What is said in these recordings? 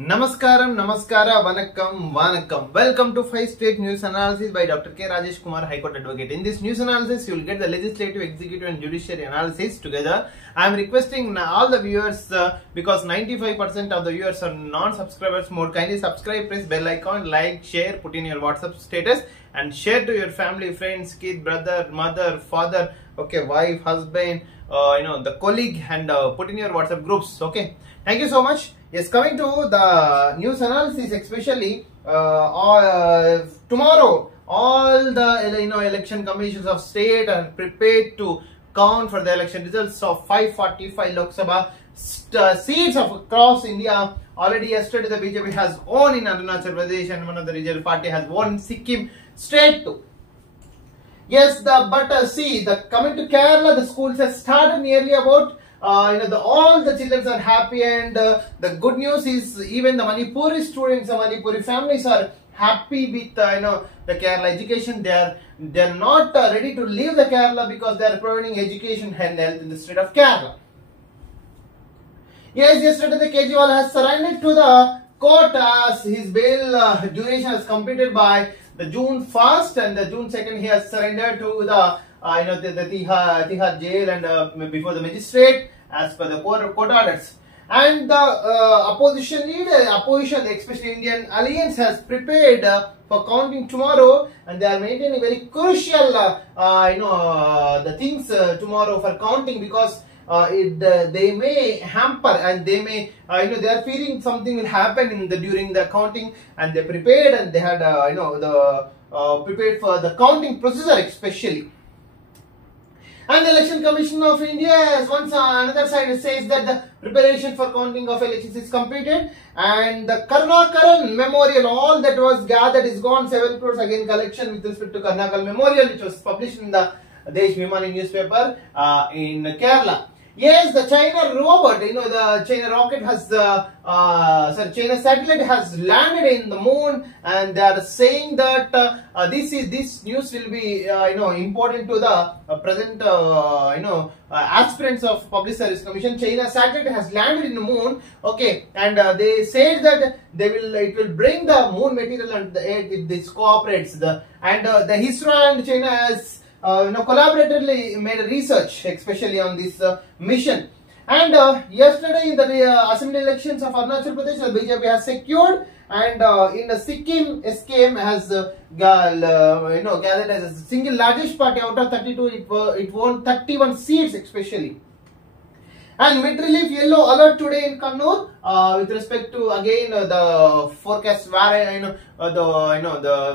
Namaskaram, Namaskara, Vanakkam, Vanakkam. Welcome to 5 State News Analysis by Dr. K. Rajesh Kumar, High Court Advocate. In this news analysis, you will get the legislative, executive and judiciary analysis together. I am requesting all the viewers, because 95% of the viewers are non-subscribers mode, kindly subscribe, press bell icon, like, share, put in your WhatsApp status and share to your family, friends, kid, brother, mother, father, okay, wife, husband, the colleague, and put in your WhatsApp groups, okay. Thank you so much. Yes, coming to the news analysis, especially tomorrow, all the election commissions of state are prepared to count for the election results of 545 Lok Sabha seats of across India. Already yesterday, the BJP has won in Arunachal Pradesh, and one of the regional party has won in Sikkim state too. Yes, coming to Kerala, the schools have started nearly about. All the children are happy, and the good news is even the Manipuri students, the Manipuri families are happy with the Kerala education. They are not ready to leave the Kerala because they are providing education and health in the state of Kerala. Yes, yesterday the Kejriwal has surrendered to the court as his bail duration has completed by the June 1st, and the June 2nd he has surrendered to the Tihar jail and before the magistrate as per the court orders. And the opposition, especially Indian Alliance, has prepared for counting tomorrow, and they are maintaining very crucial the things tomorrow for counting, because they may hamper, and they may they are fearing something will happen during the counting, and they prepared, and they had prepared for the counting procedure especially. And the Election Commission of India, as another side says that the preparation for counting of elections is completed, and the Karnakaran Memorial, all that was gathered is gone. 7 crores again collection with respect to Karnakaran Memorial, which was published in the Deshbhimani newspaper in Kerala. Yes, the China robot, the China rocket has, China satellite has landed in the moon, and they are saying that this news will be, important to the present, aspirants of Public Service Commission. China satellite has landed in the moon, okay, and they said that it will bring the moon material and the Earth if this cooperates. The ISRO and China has collaboratively made a research, especially on this mission. And yesterday in the assembly elections of Arunachal Pradesh, the BJP has secured, and in the Sikkim, SKM has gathered as a single largest party out of 32. It won 31 seats especially. And mid-relief yellow alert today in Kannur with respect to again the forecast the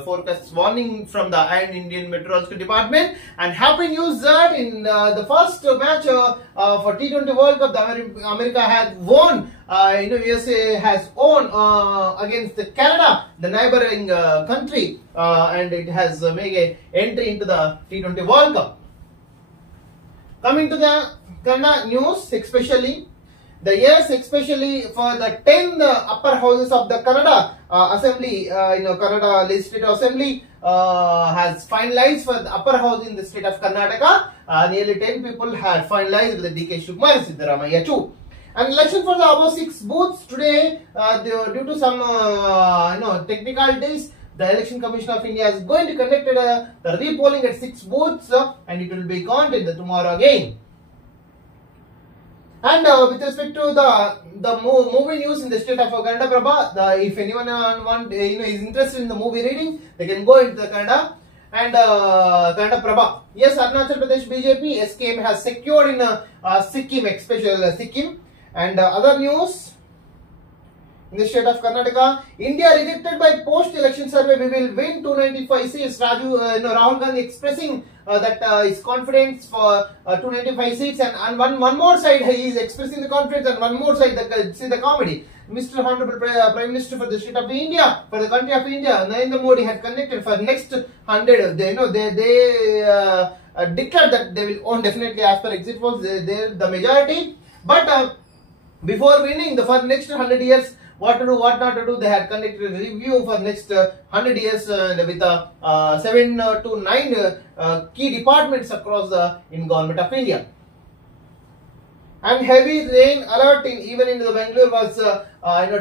forecast warning from the Indian Meteorological Department. And happy news that in the first match for T20 World Cup, the America had won. USA has won against Canada, the neighboring country, and it has made an entry into the T20 World Cup. Coming to the Kannada news, especially especially for the 10 upper houses of the Kannada Assembly, Kannada Legislative Assembly has finalized for the upper house in the state of Karnataka. Nearly 10 people had finalized with the DK Shivkumar Siddaramaiah too. And election for the above 6 booths today, due to some technicalities, the Election Commission of India is going to conduct the repolling at 6 booths, and it will be counted tomorrow again. And with respect to the movie news in the state of Kannada Prabha, if anyone is interested in the movie reading, they can go into the Kannada and Kannada Prabha. Yes, Arunachal Pradesh BJP SKM has secured in Sikkim, especially Sikkim. And other news in the state of Karnataka, India rejected by post-election survey. We will win 295 seats. Rahul Gandhi expressing that his confidence for 295 seats, and one more side he is expressing the confidence, and one more side the comedy. Mr. Honorable Prime Minister for the state of India, for the country of India, Narendra Modi had conducted for next 100. They declared that they will own definitely as per exit polls. They the majority, but before winning for next 100 years, what to do, what not to do, they had conducted a review for next 100 years with 7 to 9 key departments across in Government of India. And heavy rain alert even in the Bangalore was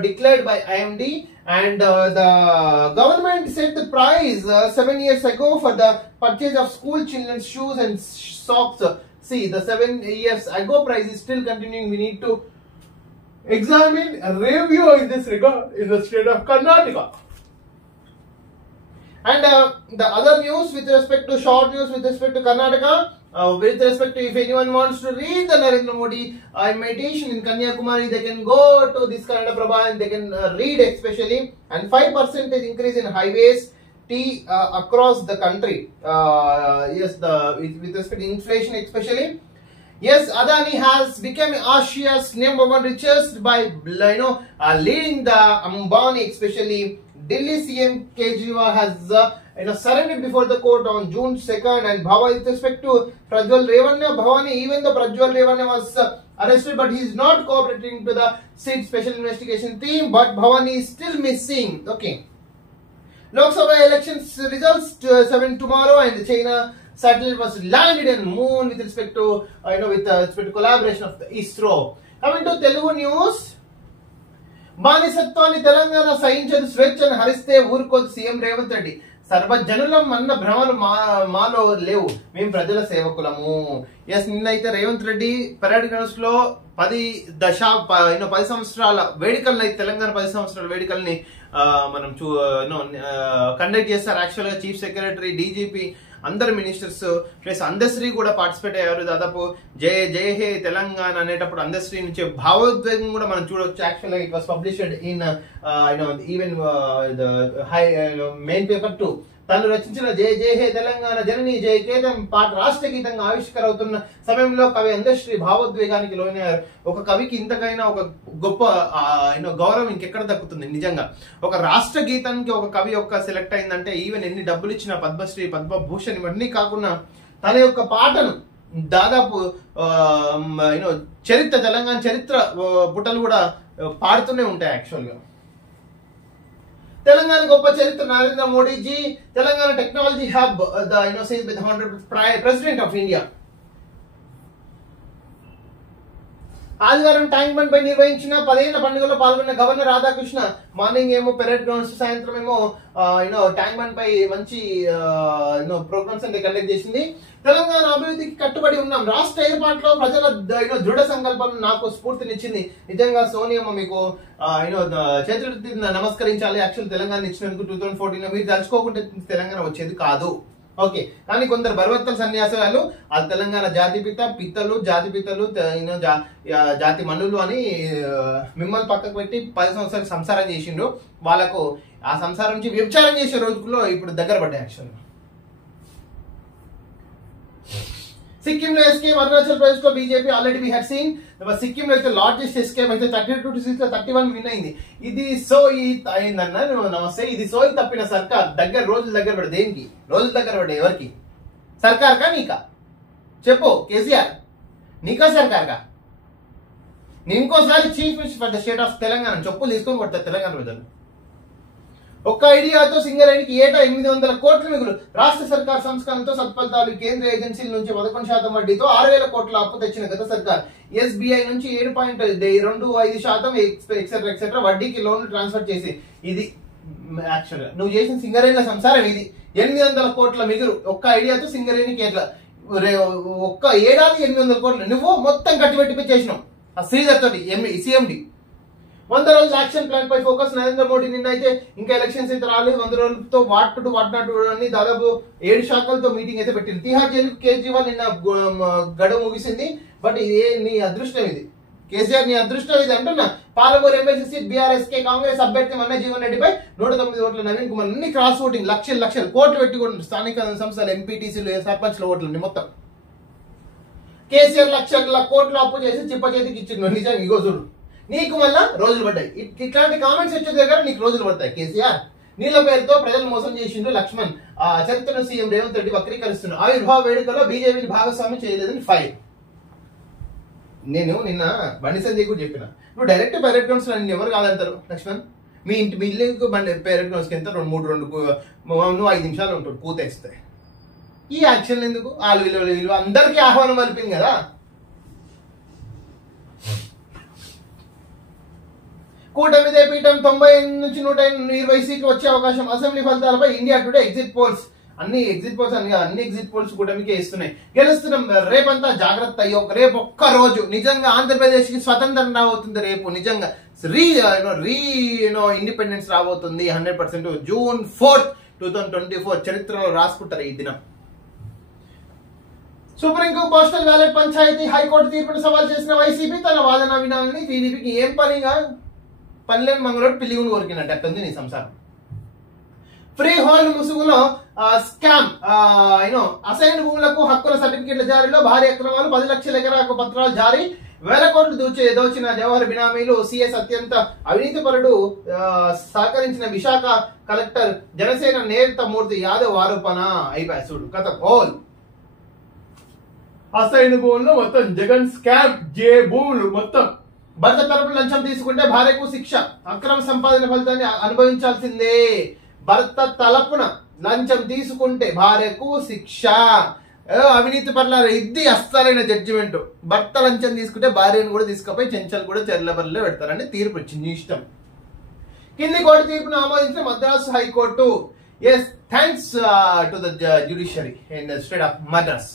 declared by IMD, and the government set the price 7 years ago for the purchase of school children's shoes and socks. See, the 7 years ago price is still continuing. We need to examine a review in this regard in the state of Karnataka. And the other news with respect to short news with respect to Karnataka, with respect to if anyone wants to read the Narendra Modi meditation in Kanyakumari, they can go to this Kannada Prabha and they can read especially. And 5% increase in highways across the country. Yes, with respect to inflation especially. Yes, Adani has become Asia's #1 richest by leading the Ambani especially. Delhi CM Kejriwal has surrendered before the court on June 2nd, and with respect to Prajwal Revanya, Bhavani, even though Prajwal Revanya was arrested, but he is not cooperating to the SIT special investigation team, but Bhavani is still missing. Okay. Lok Sabha elections results tomorrow, and the China satellite was landed in moon with respect to with respect to collaboration of the ISRO. Coming to Telugu news. బానిసత్వాన్ని తెలంగాణ సహించదు, స్వేచ్ఛను హరిస్తే ఊరుకోదు సీఎం రేవంత్ రెడ్డి. సర్వజనులం అన్న భ్రమలు మాలో లేవు, మేము ప్రజల సేవకులము. ఎస్, నిన్నైతే రేవంత్ రెడ్డి పరేడ్ గ్రౌండ్స్ లో 10 సంవత్సరాల వేడుకల్ని, తెలంగాణ 10 సంవత్సరాల వేడుకల్ని మనం కండక్ట్ చేస్తారు. యాక్చువల్ గా చీఫ్ సెక్రటరీ, డీజీపీ, అందరు మినిస్టర్స్ ప్లస్ అందశ్రీ కూడా పార్టిసిపేట్ అయ్యారు. దాదాపు జయ జయ హే తెలంగాణ అనేటప్పుడు అందశ్రీ నుంచి భావోద్వేగం కూడా మనం చూడవచ్చు. యాక్చువల్గా it was published in even main paper 2. తను రచించిన జయ జయ హే తెలంగాణ జనని జయ కేతం పాట రాష్ట్ర గీతంగా ఆవిష్కరవుతున్న సమయంలో కవి అందశ్రీ భావోద్వేగానికి లోనయ్యారు. ఒక కవికి ఇంతకైనా ఒక గొప్ప గౌరవం ఇంకెక్కడ దక్కుతుంది. నిజంగా ఒక రాష్ట్ర గీతానికి ఒక కవి యొక్క సెలెక్ట్ అయిందంటే, ఈవెన్ ఎన్ని డబ్బులు ఇచ్చిన పద్మశ్రీ, పద్మభూషణ్ ఇవన్నీ కాకుండా తన యొక్క పాటను దాదాపు తెలంగాణ చరిత్ర పుటలు కూడా పాడుతూనే ఉంటాయి. యాక్చువల్గా తెలంగాణ గొప్ప చరిత్ర Narendra Modiji, Telangana technology hub, the honorable president of India. ఆదివారం ట్యాంక్ బండ్ పై నిర్వహించిన 10 ఏళ్ల పండుగలో పాల్గొన్న గవర్నర్ రాధాకృష్ణ మార్నింగ్ ఏమో పెరేడ్ గ్రౌండ్స్, సాయంత్రం ఏమో ట్యాంక్ బండ్ పై మంచి ప్రోగ్రామ్స్ అంటే కండక్ట్ చేసింది. తెలంగాణ అభివృద్ధికి కట్టుబడి ఉన్నాం, రాష్ట్ర ఏర్పాటులో ప్రజల దృఢ సంకల్పం నాకు స్ఫూర్తినిచ్చింది. నిజంగా సోనియమ్మ మీకు చేతులెత్తి నమస్కరించాలి. యాక్చువల్ తెలంగాణ ఇచ్చినందుకు 2014 మీరు తలుచుకోకుంటే తెలంగాణ వచ్చేది కాదు. ఓకే, కానీ కొందరు బర్వత్తల సన్యాసాలు ఆ తెలంగాణ జాతిపిత పిత్తలు, జాతిపితలు, జాతి మనులు అని మిమ్మల్ని పక్కకు పెట్టి 10 సంవత్సరాలు సంసారం చేసిండ్రు. వాళ్ళకు ఆ సంసారం నుంచి వ్యభిచారం చేసే రోజుల్లో ఇప్పుడు దగ్గర పడ్డాయి. యాక్చువల్ సిక్కింలో ఎస్కేప్, అరుణాచల్ ప్రదేశ్ లో BJP already we had seen. సిక్కింలో అయితే లార్జెస్ట్ ఎస్కేప్ అయితే 32 సీట్స్ లో 31 విన్ అయింది. ఇది సోయి అయిందన్న నమస్తే. ఇది సోయి తప్పిన సర్కార్ రోజులు దగ్గర పడే. దేనికి రోజులు దగ్గర పడ్డాయి? ఎవరికి? సర్కార్ కా నీకా? చెప్పు కేసీఆర్, నీకా సర్కార్ కా? నేను ఇంకోసారి chief minister for the state of Telangana చెప్పులు తీసుకొని కొడతారు తెలంగాణ ప్రజలు. ఒక్క ఐడియాతో సింగరేణికి ఏటా 800 కోట్ల మిగులు. రాష్ట్ర సర్కార్ సంస్కరణతో సత్ఫలితాలు. కేంద్ర ఏజెన్సీల నుంచి 11% వడ్డీతో 6,000 కోట్ల అప్పు తెచ్చిన గత సర్కార్. SBI నుంచి 7.25% ఎక్సెట్రా వడ్డీకి లోన్లు ట్రాన్స్ఫర్ చేసి, ఇది యాక్చువల్ గా నువ్వు చేసిన సింగరేణిల సంసారం ఇది. 800 కోట్ల మిగులు ఒక్క ఐడియాతో సింగరేణికి ఎట్లా ఒక్క ఏడాది 800 కోట్లు నువ్వు మొత్తం కట్టిపెట్టి చేసినావు. ఆ శ్రీధర్ తోటి CMD 100 రోజుల యాక్షన్ ప్లాన్ పై ఫోకస్. నరేంద్ర మోడీ నిన్న అయితే ఇంకా ఎలక్షన్స్ అయితే రాలేదు. 100 రోజులతో వాట్ నాట్ అని దాదాపు 7 శాఖలతో మీటింగ్ అయితే పెట్టింది. తిహార్ జైలుకు కేజ్రీవాల్ నిన్న గడువు ముగిసింది. బట్ నీ అదృష్టం ఇది కేసీఆర్, నీ అదృష్టం ఇది అంటున్నా. Palamuru MLC seat BRS Congress అభ్యర్థి మన్న జీవన్ రెడ్డిపై 109 ఓట్ల నవీన్ కుమార్. అన్ని క్రాస్ ఓటింగ్, లక్షలు కోట్లు పెట్టుకుంటారు. స్థానిక సంస్థలు, ఎంపీటీసీలు, సర్పంచ్ల ఓట్లు మొత్తం. కేసీఆర్ లక్షల కోట్లు అప్పు చేసి చిప్ప చేతికి ఇచ్చిండు. నిజంగా ఇగో చూడు, నీకు మళ్ళా రోజులు పడ్డాయి. ఇట్లాంటి కామెంట్స్ వచ్చే దగ్గర నీకు రోజులు పడతాయి. కేసీఆర్ నీళ్ళ పేరుతో ప్రజలు మోసం చేసిండు. లక్ష్మణ్ చరిత్రను సీఎం రేవంత్ రెడ్డి వక్రీకరిస్తున్నారు. ఆవిర్భావ వేడుకలో బీజేపీని భాగస్వామ్యం చేయలేదని ఫైర్. నేను నిన్న బండి సంజయ్ కూడా చెప్పిన, నువ్వు డైరెక్ట్ పైరెట్ గ్రౌండ్స్ నన్ను ఎవరు కాదంటారు లక్ష్మణ్? మీ ఇల్లు బండి పైరెట్ గ్రౌండ్స్కి ఎంత 2 నువ్వు 5 నిమిషాలు ఉంటాడు కూతేస్తే. ఈ యాక్షన్ ఎందుకు? వాళ్ళు వీళ్ళు అందరికీ ఆహ్వానం పలిపింది కదా. కూటమిదే పీఠం 90 నుంచి 120 సీట్లు వచ్చే అవకాశం. అసెంబ్లీ ఫలితాలపై ఇండియా టుడే ఎగ్జిట్ పోల్స్. అన్ని ఎగ్జిట్ పోల్స్ కూటమికే ఇస్తున్నాయి. గెలుస్తున్నాం, రేపంతా జాగ్రత్త అయ్యో. రేపు ఒక్క రోజు నిజంగా ఆంధ్రప్రదేశ్ కి స్వతంత్రం రాబోతుంది. రేపు నిజంగా ఇండిపెండెన్స్ రాబోతుంది 100%. June 4th, 2024 చరిత్రలో రాసుకుంటారు ఈ దినం. సుప్రీంకు పోస్టల్ బ్యాలెట్ పంచాయతీ హైకోర్టు తీర్పును సవాల్ చేసిన వైసీపీ తన వాదన వినాలని టీడీపీకి ఏం పనిలేని మంగళూరు పిల్లిగుని కోరికినట్టు అట్టుంది నీ సంసారం. ఫ్రీ హోల్డ్ ముసుగులో స్కామ్ అసైన్ భూములకు హక్కుల సర్టిఫికెట్ల జారీలో భారీ అక్రమాలు, 10 లక్షల ఎకరాకు పత్రాలు జారీ, వేల కోట్లు దోచిన జవహర్ బినామీలు, సిఎస్ అత్యంత అవినీతిపరుడు సహకరించిన విశాఖ కలెక్టర్ జనసేన నేత మూర్తి యాదవ్ ఆరోపణ. అయిపోయి చూడు కథ హోల్. అసైన్ భూములు మొత్తం జగన్ స్కామ్, భూములు మొత్తం. భర్త తరపున లంచం తీసుకుంటే భార్యకు శిక్ష, అక్రమ సంపాదన ఫలితాన్ని అనుభవించాల్సిందే. భర్త తలపున లంచం తీసుకుంటే భార్యకు శిక్ష. అవినీతి పట్ల ఇది అస్సలైన జడ్జిమెంట్. భర్త లంచం తీసుకుంటే భార్యను కూడా తీసుకుపోయి చెంచలు కూడా చెర్లబర్లో పెడతారని తీర్పు వచ్చింది. ఇష్టం. కింది కోర్టు తీర్పును ఆమోదించిన Madras high court. Yes, thanks to the judiciary in the state of Madras.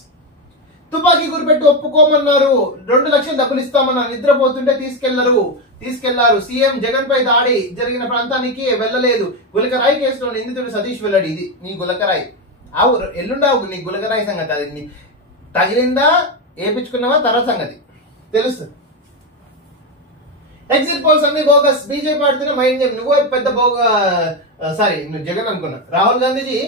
తుపాకీ గురిపెట్టి ఒప్పుకోమన్నారు, 2 లక్షలు డబ్బులు ఇస్తామన్నారు, నిద్రపోతుంటే తీసుకెళ్లారు. సీఎం జగన్ పై దాడి జరిగిన ప్రాంతానికి వెళ్లలేదు. గులకరాయి కేసులో నిందితుడు సతీష్ వెల్లడి. ఇది నీ గులకరాయి. ఆవు ఎల్లుండావు నీ గులకరాయి సంగతి. అది తగిలిందా ఏపించుకున్నావా తర్వాత సంగతి తెలుసు. ఎగ్జిట్ పోల్స్ అన్ని బోగస్. బీజేపీ ఆడుతున్న మైండ్ గేమ్. నువ్వు పెద్ద నువ్వు జగన్ అనుకున్నా. రాహుల్ గాంధీజీ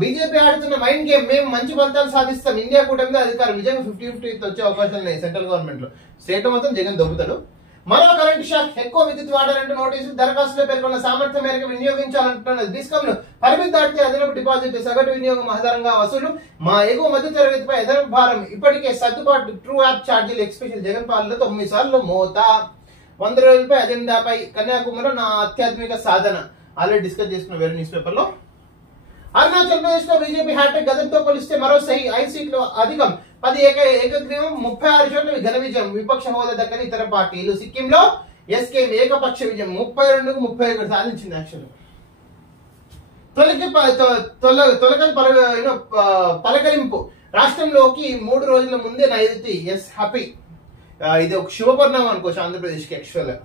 బీజేపీ ఆడుతున్న మైండ్ గేమ్. మేము మంచి ఫలితాలు సాధిస్తాం, ఇండియా కూటమి అధికారం. నిజంగా 50-50 వచ్చే అవకాశాలు ఉన్నాయి సెంట్రల్ గవర్నమెంట్ లో. స్టేట్ మొత్తం జగన్ దొబ్బుతాడు. మరో కరెంట్ షాక్. ఎక్కువ విద్యుత్ వాడాలంటే నోటీసు. దరఖాస్తులో పేర్కొన్న సామర్థ్యం మేరకు వినియోగించాలంటున్నది. డిస్కమ్లు పరిమితి దాటితే అదనపు డిపాజిట్, సగటు వినియోగం ఆధారంగా వసూలు. మా ఎగువ మధ్య తరగతిపై అదనపు భారం. ఇప్పటికే సర్దుబాటు. ట్రూ యాప్ ఛార్జీలు ఎక్స్పెషల్. జగన్ పాలనలో 9 సార్లు మోత. 100 రోజులపై అజెండాపై కన్యాకుమారిలో నా ఆధ్యాత్మిక సాధన. ఆల్రెడీ డిస్కస్ చేసుకున్న వేరే న్యూస్ పేపర్ లో. అరుణాచల్ ప్రదేశ్ లో బీజేపీ హ్యాట్రిక్. గతంతో పోలిస్తే మరో 5 సీట్లు అధికం. 10 ఏకగ్రీవం, 36 చోట్ల ఘన విజయం. విపక్ష హోదా దక్కని ఇతర పార్టీలు. సిక్కింలో ఎస్కేఎం ఏకపక్ష విజయం 32కు 31 సాధించింది. యాక్చువల్ పలకరింపు. రాష్ట్రంలోకి 3 రోజుల ముందే నైరుతి. Yes, happy. ఇది ఒక శుభపరిణామం అనుకోవచ్చు ఆంధ్రప్రదేశ్ కి. యాక్చువల్ గా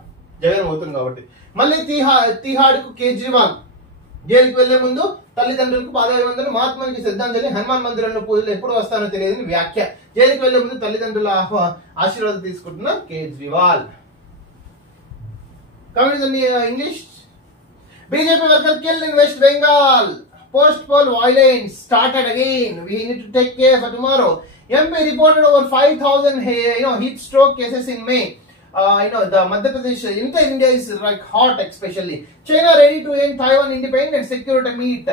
జగన్ అవుతుంది కాబట్టి. మళ్ళీ తిహాడ్కు కేజ్రీవాల్. జైలుకు వెళ్లే ముందు తల్లిదండ్రులకు పాదాభివందనం, మహాత్మానికి శ్రద్ధాంజలి, హనుమాన్ మందిరంలో పూజలు ఎప్పుడు వస్తానో తెలియదని వ్యాఖ్య. జైలుకు వెళ్లే ముందు తల్లిదండ్రుల ఆశీర్వాదం తీసుకుంటున్న Kejriwal. English. BJP worker killed in west Bengal. Post poll violence started again. We need to take care for tomorrow. MP reported over 5,000 heat stroke cases in May. The Madhya Pradesh, India is like hot, especially. China ready to end Taiwan independence, security meet.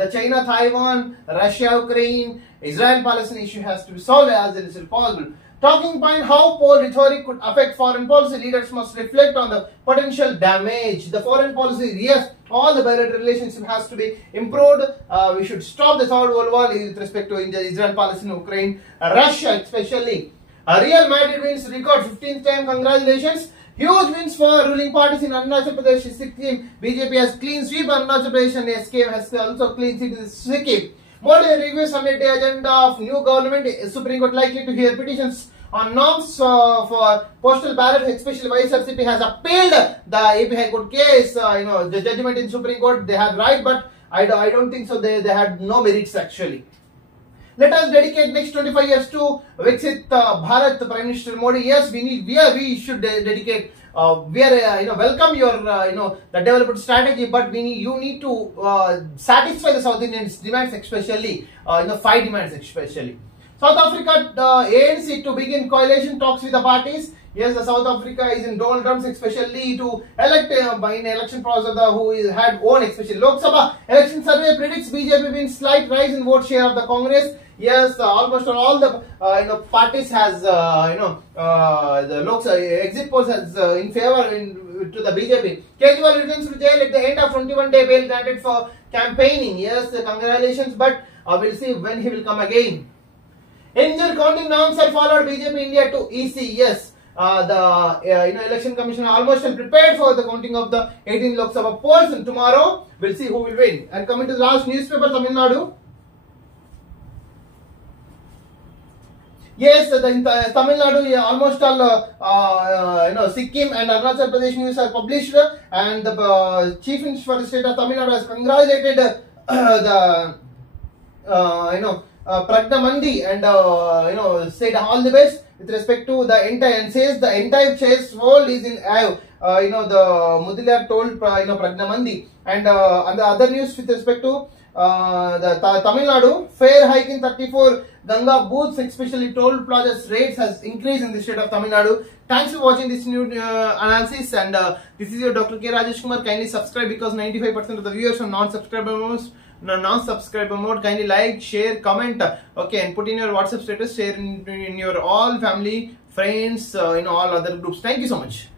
The China, Taiwan, Russia, Ukraine, Israel, Palestine issue has to be solved as it is possible. Talking point: how poll rhetoric could affect foreign policy. Leaders must reflect on the potential damage. The foreign policy, yes, all the bilateral relationship has to be improved. We should stop the third world war with respect to India, Israel, Palestine, Ukraine, Russia, especially. Real Madrid wins record 15th time. Congratulations. Huge wins for ruling parties in Arunachal Pradesh, Sikkim. BJP has clean sweep Arunachal Pradesh and SKM has also clean sweep Sikkim. Modi reviews 100-day agenda of new government. Supreme Court likely to hear petitions on norms for postal ballot. Especially YSRCP has appealed the AP High Court case. The judgment in Supreme Court, they had right, but I don't think so. They had no merits actually. Let us dedicate next 25 years to Viksit Bharat. Prime Minister Modi. Yes, we should dedicate. We are welcome your the development strategy, but you need to satisfy the South Indians demands, especially 5 demands especially. South Africa ANC to begin coalition talks with the parties. Yes, the South Africa is in Donald Trump's, especially to elect by an election process who had won, especially Lok Sabha election survey predicts BJP wins slight rise in vote share of the Congress. Yes, almost all the parties has the Lok Sabha exit polls has in favor to the BJP. Kejriwal returns to jail at the end of 21-day bail granted for campaigning. Yes, congratulations, but we'll see when he will come again. Injured counting norms are followed. BJP India to EC. Yes. the election commission almost prepared for the counting of the 18 Lok Sabha polls, and tomorrow we'll see who will win. And coming to the last newspaper, Tamil Nadu. Yes, in Tamil Nadu, almost all Sikkim and Arunachal Pradesh news are published, and the Chief Minister for the state of Tamil Nadu has congratulated the Pragna Mandi, and said all the best with respect to the entire, and says the entire chess world is in the Mudaliar told Pragna Mandi. And on the other news with respect to the Tamil Nadu, fare hike in 34 Ganga booths, especially toll plazas rates, has increased in the state of Tamil Nadu. Thanks for watching this new analysis, and this is your Dr. K. Rajesh Kumar. Kindly subscribe, because 95% of the viewers are non-subscriber mode. Kindly like, share, comment, okay, and put in your WhatsApp status, share in your all family, friends, all other groups. Thank you so much.